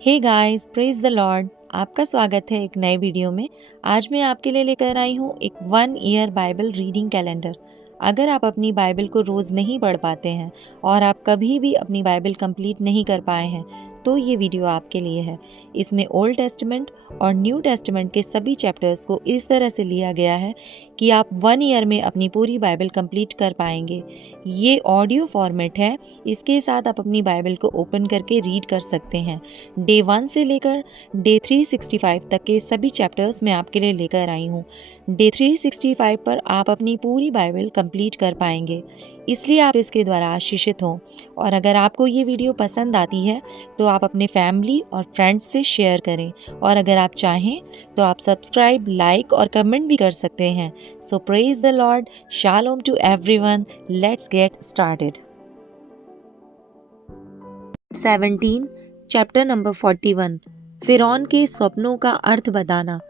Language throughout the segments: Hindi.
Hey guys, praise the Lord. आपका स्वागत है एक नए वीडियो में। आज मैं आपके लिए लेकर आई हूँ एक 1 ईयर बाइबल रीडिंग कैलेंडर। अगर आप अपनी बाइबल को रोज़ नहीं पढ़ पाते हैं और आप कभी भी अपनी बाइबल कंप्लीट नहीं कर पाए हैं तो ये वीडियो आपके लिए है। इसमें ओल्ड टेस्टमेंट और न्यू टेस्टमेंट के सभी चैप्टर्स को इस तरह से लिया गया है कि आप 1 ईयर में अपनी पूरी बाइबल कंप्लीट कर पाएंगे। ये ऑडियो फॉर्मेट है, इसके साथ आप अपनी बाइबल को ओपन करके रीड कर सकते हैं। डे 1 से लेकर डे 365 तक के सभी चैप्टर्स मैं आपके लिए लेकर आई हूँ। डे 365 पर आप अपनी पूरी बाइबल कंप्लीट कर पाएंगे, इसलिए आप इसके द्वारा आशीषित हों। और अगर आपको ये वीडियो पसंद आती है तो आप अपने फैमिली और फ्रेंड्स से शेयर करें, और अगर आप चाहें तो आप सब्सक्राइब, लाइक और कमेंट भी कर सकते हैं। So praise the Lord, shalom to everyone. Let's get started. 17 chapter number 41, फिरौन के स्वप्नों का अर्थ बताना।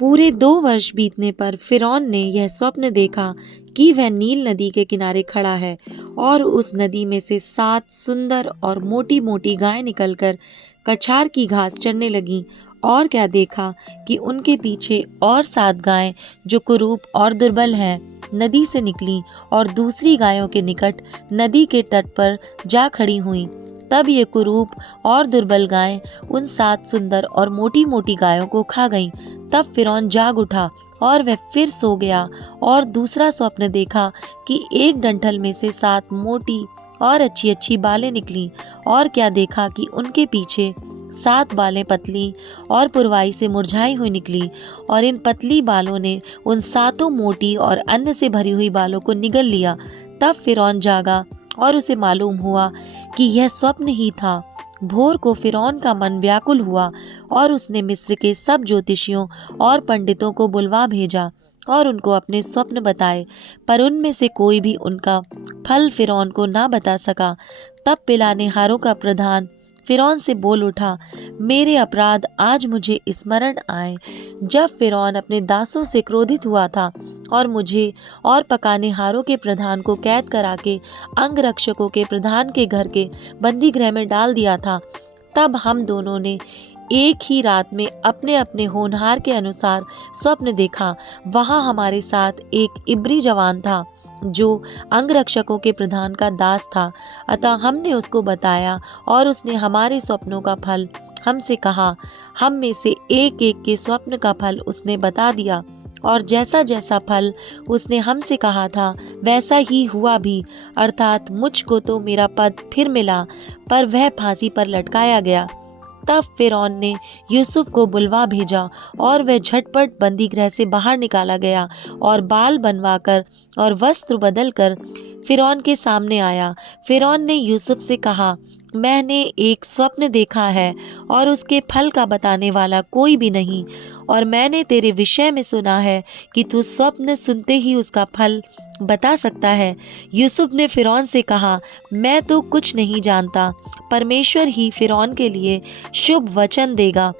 पूरे 2 वर्ष बीतने पर फिरौन ने यह स्वप्न देखा कि वह नील नदी के किनारे खड़ा है और उस नदी में से 7 सुंदर और मोटी मोटी गायें निकलकर कछार की घास चरने लगीं। और क्या देखा कि उनके पीछे और 7 गायें जो कुरूप और दुर्बल हैं नदी से निकलीं और दूसरी गायों के निकट नदी के तट पर जा खड़ी हुईं। तब ये कुरूप और दुर्बल गायें उन 7 सुंदर और मोटी मोटी गायों को खा गईं। तब फिरौन जाग उठा और वह फिर सो गया और दूसरा स्वप्न देखा कि एक डंठल में से 7 मोटी और अच्छी अच्छी बालें निकलीं। और क्या देखा कि उनके पीछे 7 बालें पतली और पुरवाई से मुरझाई हुई निकली, और इन पतली बालों ने उन 7 मोटी और अन्न से भरी हुई बालों को निगल लिया। तब फिरौन जागा और उसे मालूम हुआ कि यह स्वप्न ही था। भोर को फिरौन का मन व्याकुल हुआ और उसने मिस्र के सब ज्योतिषियों और पंडितों को बुलवा भेजा और उनको अपने स्वप्न बताए, पर उनमें से कोई भी उनका फल फिरौन को ना बता सका। तब पिलानेहारों का प्रधान फिरौन से बोल उठा, मेरे अपराध आज मुझे स्मरण आए, जब फिरौन अपने दासों से क्रोधित हुआ था और मुझे और पकानेहारों के प्रधान को कैद करा के अंगरक्षकों के प्रधान के घर के बंदी गृह में डाल दिया था। तब हम दोनों ने एक ही रात में अपने अपने होनहार के अनुसार स्वप्न देखा। वहाँ हमारे साथ एक इब्री जवान था जो अंगरक्षकों के प्रधान का दास था। अतः हमने उसको बताया और उसने हमारे स्वप्नों का फल हमसे कहा। हम में से एक एक के स्वप्न का फल उसने बता दिया, और जैसा जैसा फल उसने हमसे कहा था वैसा ही हुआ भी। अर्थात मुझको तो मेरा पद फिर मिला, पर वह फांसी पर लटकाया गया। तब फिरौन ने यूसुफ को बुलवा भेजा और वह झटपट बंदी गृह से बाहर निकाला गया और बाल बनवाकर और वस्त्र बदलकर फिरौन के सामने आया। फिरौन ने यूसुफ से कहा, मैंने एक स्वप्न देखा है और उसके फल का बताने वाला कोई भी नहीं, और मैंने तेरे विषय में सुना है कि तू स्वप्न सुनते ही उसका फल बता सकता है। यूसुफ ने फिरौन से कहा, मैं तो कुछ नहीं जानता, परमेश्वर ही फिरौन के लिए शुभ वचन देगा।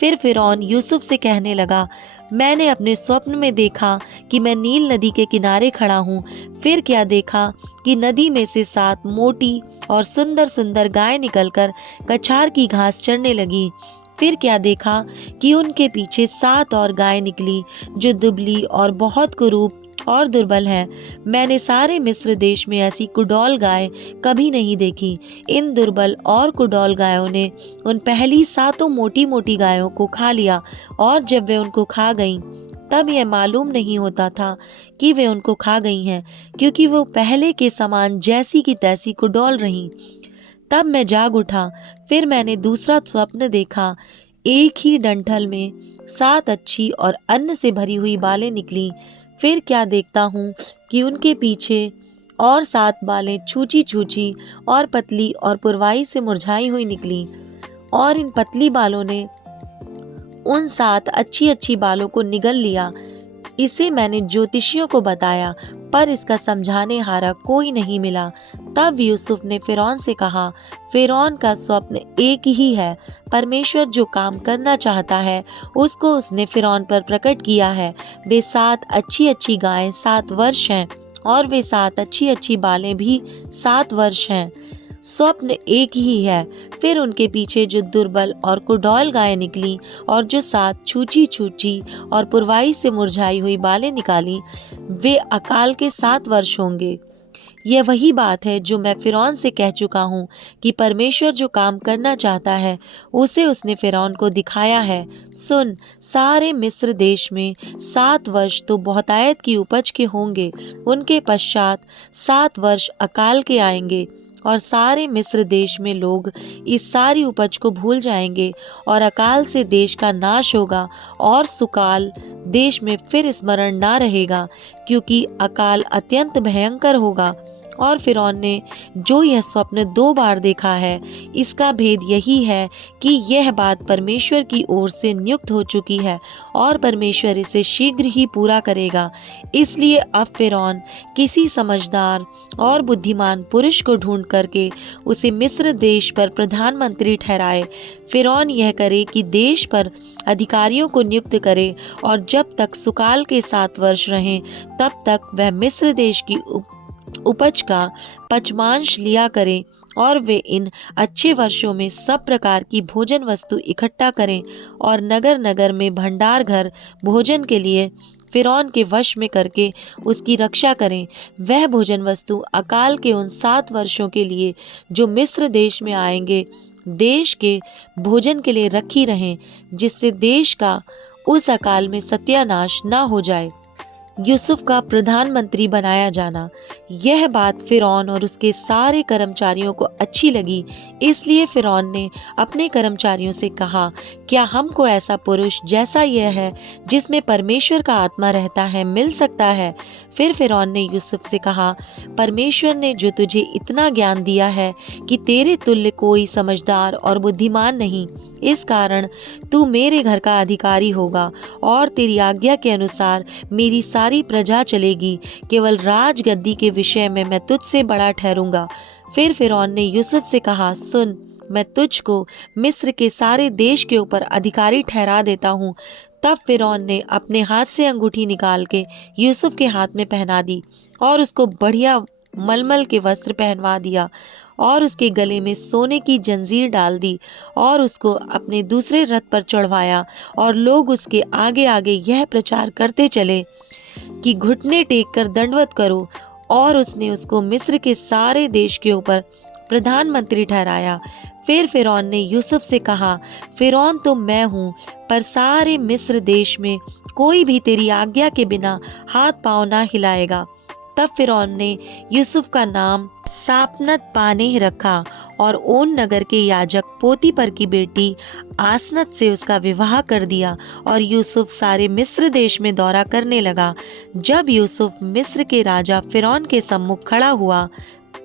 फिर फिरौन यूसुफ से कहने लगा, मैंने अपने स्वप्न में देखा कि मैं नील नदी के किनारे खड़ा हूँ। फिर क्या देखा कि नदी में से 7 मोटी और सुंदर सुंदर गायें निकलकर कछार की घास चरने लगी। फिर क्या देखा कि उनके पीछे 7 और गायें निकली जो दुबली और बहुत कुरूप और दुर्बल है। मैंने सारे मिस्र देश में ऐसी कुडौल गाय कभी नहीं देखी। इन दुर्बल और कुडौल गायों ने उन पहली 7 मोटी मोटी गायों को खा लिया, और जब वे उनको खा गईं तब यह मालूम नहीं होता था कि वे उनको खा गई हैं, क्योंकि वो पहले के समान जैसी की तैसी कुडौल रहीं। तब मैं जाग उठा। फिर मैंने दूसरा स्वप्न देखा। एक ही डंठल में 7 अच्छी और अन्न से भरी हुई बालें निकली। फिर क्या देखता हूँ कि उनके पीछे और 7 बालें छूची छूची और पतली और पुरवाई से मुरझाई हुई निकली, और इन पतली बालों ने उन 7 अच्छी अच्छी बालों को निगल लिया। इसे मैंने ज्योतिषियों को बताया, पर इसका समझाने हारा कोई नहीं मिला। तब यूसुफ ने फिरौन से कहा, फिरौन का स्वप्न एक ही है। परमेश्वर जो काम करना चाहता है उसको उसने फिरौन पर प्रकट किया है। वे 7 अच्छी अच्छी गायें 7 वर्ष हैं, और वे 7 अच्छी अच्छी बालें भी 7 वर्ष हैं। स्वप्न एक ही है। फिर उनके पीछे जो दुर्बल और कुडौल गायें निकली और जो 7 छूची छूची और पुरवाई से मुरझाई हुई बालें निकाली, वे अकाल के 7 वर्ष होंगे। यह वही बात है जो मैं फिरौन से कह चुका हूँ कि परमेश्वर जो काम करना चाहता है उसे उसने फिरौन को दिखाया है। सुन, सारे मिस्र देश में 7 वर्ष तो बहुतायत की उपज के होंगे, उनके पश्चात 7 वर्ष अकाल के आएंगे और सारे मिस्र देश में लोग इस सारी उपज को भूल जाएंगे और अकाल से देश का नाश होगा और सुकाल देश में फिर स्मरण ना रहेगा, क्योंकि अकाल अत्यंत भयंकर होगा। और फिरौन ने जो यह स्वप्न 2 बार देखा है, इसका भेद यही है कि यह बात परमेश्वर की ओर से नियुक्त हो चुकी है और परमेश्वर इसे शीघ्र ही पूरा करेगा। इसलिए अब फिरौन किसी समझदार और बुद्धिमान पुरुष को ढूंढ करके उसे मिस्र देश पर प्रधानमंत्री ठहराए। फिरौन यह करे कि देश पर अधिकारियों को नियुक्त करे और जब तक सुकाल के 7 वर्ष रहें तब तक वह मिस्र देश की उपज का पचमांश लिया करें और वे इन अच्छे वर्षों में सब प्रकार की भोजन वस्तु इकट्ठा करें और नगर नगर में भंडार घर भोजन के लिए फिरौन के वश में करके उसकी रक्षा करें। वह भोजन वस्तु अकाल के उन 7 वर्षों के लिए जो मिस्र देश में आएंगे, देश के भोजन के लिए रखी रहें, जिससे देश का उस अकाल में सत्यानाश ना हो जाए। यूसुफ का प्रधानमंत्री बनाया जाना। यह बात फिरौन और उसके सारे कर्मचारियों को अच्छी लगी, इसलिए फिरौन ने अपने कर्मचारियों से कहा, क्या हमको ऐसा पुरुष जैसा यह है जिसमें परमेश्वर का आत्मा रहता है मिल सकता है? फिर फिरौन ने यूसुफ से कहा, परमेश्वर ने जो तुझे इतना ज्ञान दिया है कि तेरे तुल्य कोई समझदार और बुद्धिमान नहीं, इस कारण तू मेरे घर का अधिकारी होगा और तेरी आज्ञा के अनुसार मेरी सारी प्रजा चलेगी। केवल राजगद्दी के विषय में मैं तुझसे बड़ा ठहरूंगा। फिर फिरौन ने यूसुफ से कहा, सुन, मैं तुझको मिस्र के सारे देश के ऊपर अधिकारी ठहरा देता हूँ। तब फिरौन ने अपने हाथ से अंगूठी निकाल के यूसुफ के हाथ में पहना दी और उसको बढ़िया मलमल के वस्त्र पहनवा दिया और उसके गले में सोने की जंजीर डाल दी और उसको अपने दूसरे रथ पर चढ़वाया और लोग उसके आगे आगे यह प्रचार करते चले कि घुटने टेक कर दंडवत करो। और उसने उसको मिस्र के सारे देश के ऊपर प्रधानमंत्री ठहराया। फिर फिरौन ने यूसुफ से कहा, फिरौन तो मैं हूँ, पर सारे मिस्र देश में कोई भी तेरी आज्ञा के बिना हाथ पांव ना हिलाएगा। तब फिरौन ने यूसुफ का नाम सापनत पानेह रखा और ओन नगर के याजक पोतीपर की बेटी आसनत से उसका विवाह कर दिया और यूसुफ सारे मिस्र देश में दौरा करने लगा। जब यूसुफ मिस्र के राजा फिरौन के सम्मुख खड़ा हुआ,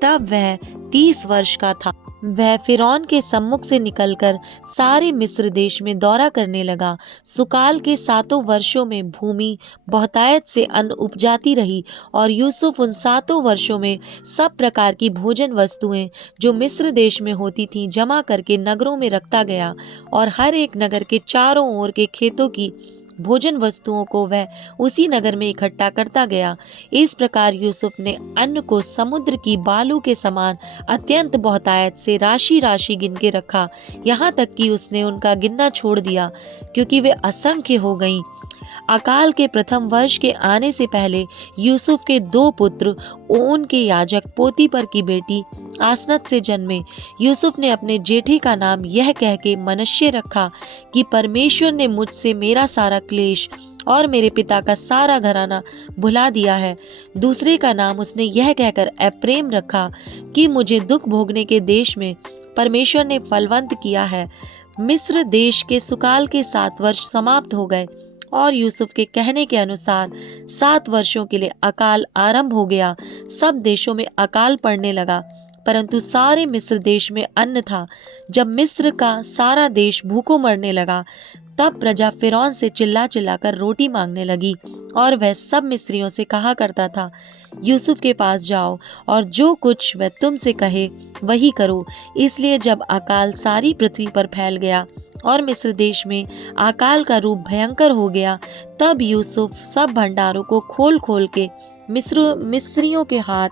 तब वह 30 वर्ष का था। वह फिरौन के सम्मुख से निकलकर सारे मिस्र देश में दौरा करने लगा। सुकाल के 7 वर्षों में भूमि बहुतायत से अन्न उपजाती रही और यूसुफ उन 7 वर्षों में सब प्रकार की भोजन वस्तुएं जो मिस्र देश में होती थीं जमा करके नगरों में रखता गया और हर एक नगर के चारों ओर के खेतों की भोजन वस्तुओं को वह उसी नगर में इकट्ठा करता गया। इस प्रकार यूसुफ ने अन्न को समुद्र की बालू के समान अत्यंत बहुतायत से राशि राशि गिन के रखा, यहाँ तक कि उसने उनका गिनना छोड़ दिया, क्योंकि वे असंख्य हो गईं। अकाल के प्रथम वर्ष के आने से पहले यूसुफ के 2 पुत्र ओन के याजक पोतीपर की बेटी आसनत से जन्मे। यूसुफ ने अपने जेठे का नाम यह कह के मनश्शे रखा कि परमेश्वर ने मुझसे मेरा सारा क्लेश और मेरे पिता का सारा घराना भुला दिया है। दूसरे का नाम उसने यह कहकर एप्रेम रखा कि मुझे दुख भोगने के देश में परमेश्वर ने फलवंत किया है। मिस्र देश के सुकाल के 7 वर्ष समाप्त हो गए और यूसुफ के कहने के अनुसार 7 वर्षों के लिए अकाल आरंभ हो गया। सब देशों में अकाल पड़ने लगा, परंतु सारे मिस्र देश में अन्न था। जब मिस्र का सारा देश भूखों मरने लगा, तब प्रजा फिरौन से चिल्ला चिल्लाकर रोटी मांगने लगी और वह सब मिस्रियों से कहा करता था, यूसुफ के पास जाओ और जो कुछ वह तुमसे कहे वही करो। इसलिए जब अकाल सारी पृथ्वी पर फैल गया और मिस्र देश में अकाल का रूप भयंकर हो गया, तब यूसुफ सब भंडारों को खोल खोल के मिस्रियों के हाथ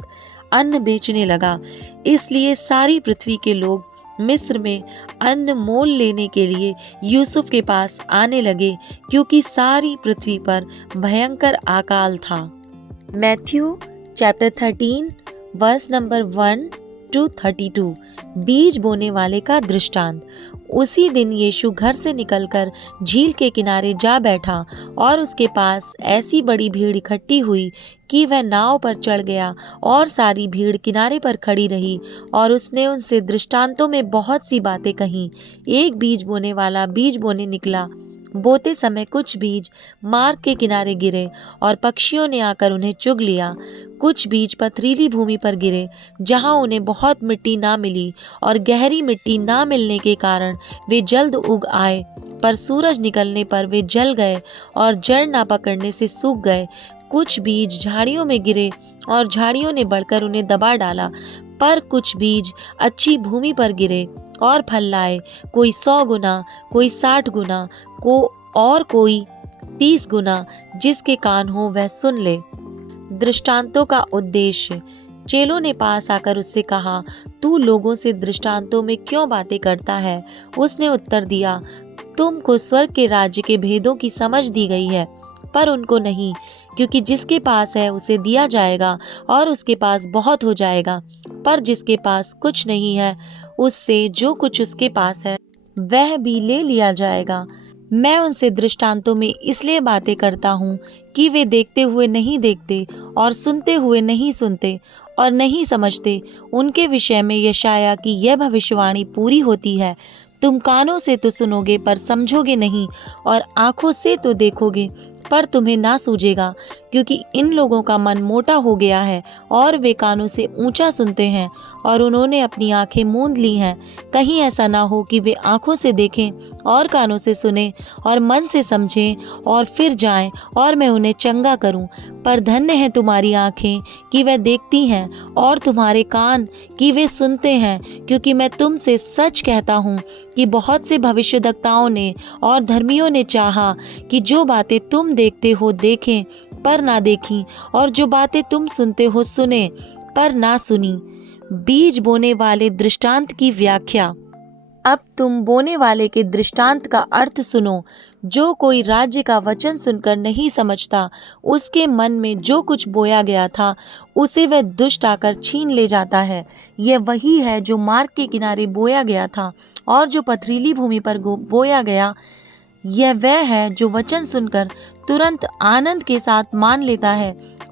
अन्न बेचने लगा। इसलिए सारी पृथ्वी के लोग मिस्र में अन्न मोल लेने के लिए यूसुफ के पास आने लगे, क्योंकि सारी पृथ्वी पर भयंकर अकाल था। Matthew chapter 13 verse number 1 to 32। बीज बोने वाले का दृष्टांत। उसी दिन यीशु घर से निकलकर झील के किनारे जा बैठा और उसके पास ऐसी बड़ी भीड़ इकट्ठी हुई कि वह नाव पर चढ़ गया और सारी भीड़ किनारे पर खड़ी रही, और उसने उनसे दृष्टांतों में बहुत सी बातें कहीं। एक बीज बोने वाला बीज बोने निकला। बोते समय कुछ बीज मार्ग के किनारे गिरे और पक्षियों ने आकर उन्हें चुग लिया। कुछ बीज पथरीली भूमि पर गिरे, जहां उन्हें बहुत मिट्टी ना मिली, और गहरी मिट्टी ना मिलने के कारण वे जल्द उग आए, पर सूरज निकलने पर वे जल गए और जड़ ना पकड़ने से सूख गए। कुछ बीज झाड़ियों में गिरे और झाड़ियों ने बढ़कर उन्हें दबा डाला। पर कुछ बीज अच्छी भूमि पर गिरे और फल लाए, कोई 100 गुना, कोई 60 गुना, और कोई 30 गुना। जिसके कान हो वह सुन ले। दृष्टांतों का उद्देश्य। चेलों ने पास आकर उससे कहा, तू लोगों से दृष्टांतों में क्यों बातें करता है? उसने उत्तर दिया, तुमको स्वर्ग के राज्य के भेदों की समझ दी गई है, पर उनको नहीं, क्योंकि जिसके पास है उसे दिया जाएगा और उसके पास बहुत हो जाएगा, पर जिसके पास कुछ नहीं है उससे जो कुछ उसके पास है वह भी ले लिया जाएगा। मैं उनसे दृष्टांतों में इसलिए बातें करता हूँ कि वे देखते हुए नहीं देखते और सुनते हुए नहीं सुनते और नहीं समझते। उनके विषय में यशाया की यह भविष्यवाणी पूरी होती है, तुम कानों से तो सुनोगे पर समझोगे नहीं, और आंखों से तो देखोगे पर तुम्हें ना सूझेगा, क्योंकि इन लोगों का मन मोटा हो गया है और वे कानों से ऊंचा सुनते हैं और उन्होंने अपनी आंखें मूंद ली हैं। कहीं ऐसा ना हो कि वे आंखों से देखें और कानों से सुनें और मन से समझें और फिर जाएं और मैं उन्हें चंगा करूं। पर धन्य है तुम्हारी आंखें कि वे देखती हैं और तुम्हारे कान कि वे सुनते हैं, क्योंकि मैं तुमसे सच कहता हूँ कि बहुत से भविष्यद्वक्ताओं ने और धर्मियों ने चाहा कि जो बातें तुम देखते हो देखें पर ना देखी, और जो बातें तुम सुनते हो सुने पर ना सुनी। बीज बोने वाले दृष्टांत की व्याख्या। अब तुम बोने वाले के दृष्टांत का अर्थ सुनो। जो कोई राज्य का वचन सुनकर नहीं समझता, उसके मन में जो कुछ बोया गया था उसे वह दुष्ट आकर छीन ले जाता है। यह वही है जो मार्ग के किनारे बोया गया था, और जो पथरीली भूमि पर बोया गया यह वह है जो वचन सुनकर तुरंत आनंद के साथ मान लेता है,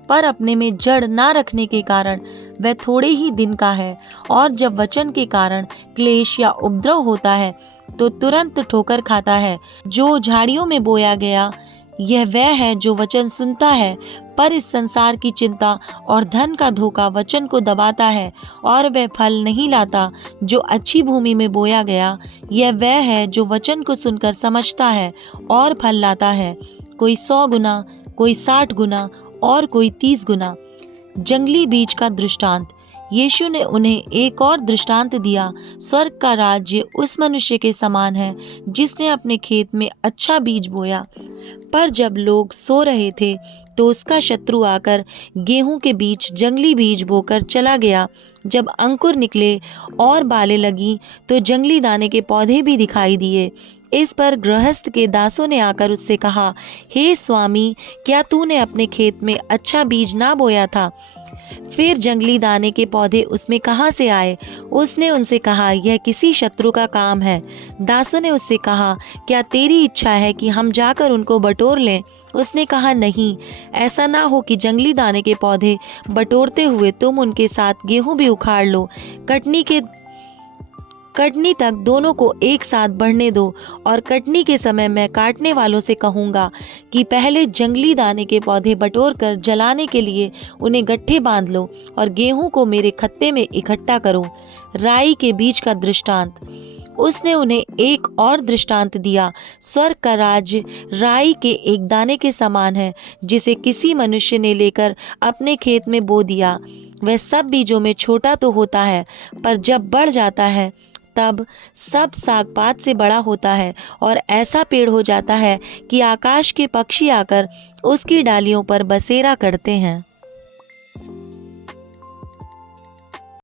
पर अपने में जड़ ना रखने के कारण वह थोड़े ही दिन का है, और जब वचन के कारण क्लेश या उपद्रव होता है तो तुरंत ठोकर खाता है। जो झाड़ियों में बोया गया यह वह है जो वचन सुनता है, पर इस संसार की चिंता और धन का धोखा वचन को दबाता है और वह फल नहीं लाता। जो अच्छी भूमि में बोया गया यह वह है जो वचन को सुनकर समझता है और फल लाता है, कोई 100 गुना, कोई 60 गुना और कोई 30 गुना। जंगली बीज का दृष्टांत। यीशु ने उन्हें एक और दृष्टांत दिया। स्वर्ग का राज्य उस मनुष्य के समान है जिसने अपने खेत में अच्छा बीज बोया, पर जब लोग सो रहे थे तो उसका शत्रु आकर गेहूं के बीच जंगली बीज बोकर चला गया। जब अंकुर निकले और बालें लगी तो जंगली दाने के पौधे भी दिखाई दिए। इस पर गृहस्थ के दासों ने आकर उससे कहा, हे स्वामी, क्या तूने अपने खेत में अच्छा बीज ना बोया था? फिर जंगली दाने के पौधे उसमें कहाँ से आए? उसने उनसे कहा, यह किसी शत्रु का काम है। दासों ने उससे कहा, क्या तेरी इच्छा है कि हम जाकर उनको बटोर लें? उसने कहा, नहीं, ऐसा ना हो कि जंगली दाने के पौधे बटोरते हुए तुम उनके साथ गेहूं भी उखाड़ लो। कटनी तक दोनों को एक साथ बढ़ने दो, और कटनी के समय मैं काटने वालों से कहूँगा कि पहले जंगली दाने के पौधे बटोर कर जलाने के लिए उन्हें गट्ठे बांध लो, और गेहूं को मेरे खत्ते में इकट्ठा करो। राई के बीज का दृष्टांत। उसने उन्हें एक और दृष्टांत दिया। स्वर्ग का राज्य राई के एक दाने के समान है, जिसे किसी मनुष्य ने लेकर अपने खेत में बो दिया। वह सब बीजों में छोटा तो होता है, पर जब बढ़ जाता है तब सब साग पात से बड़ा होता है और ऐसा पेड़ हो जाता है कि आकाश के पक्षी आकर उसकी डालियों पर बसेरा करते हैं।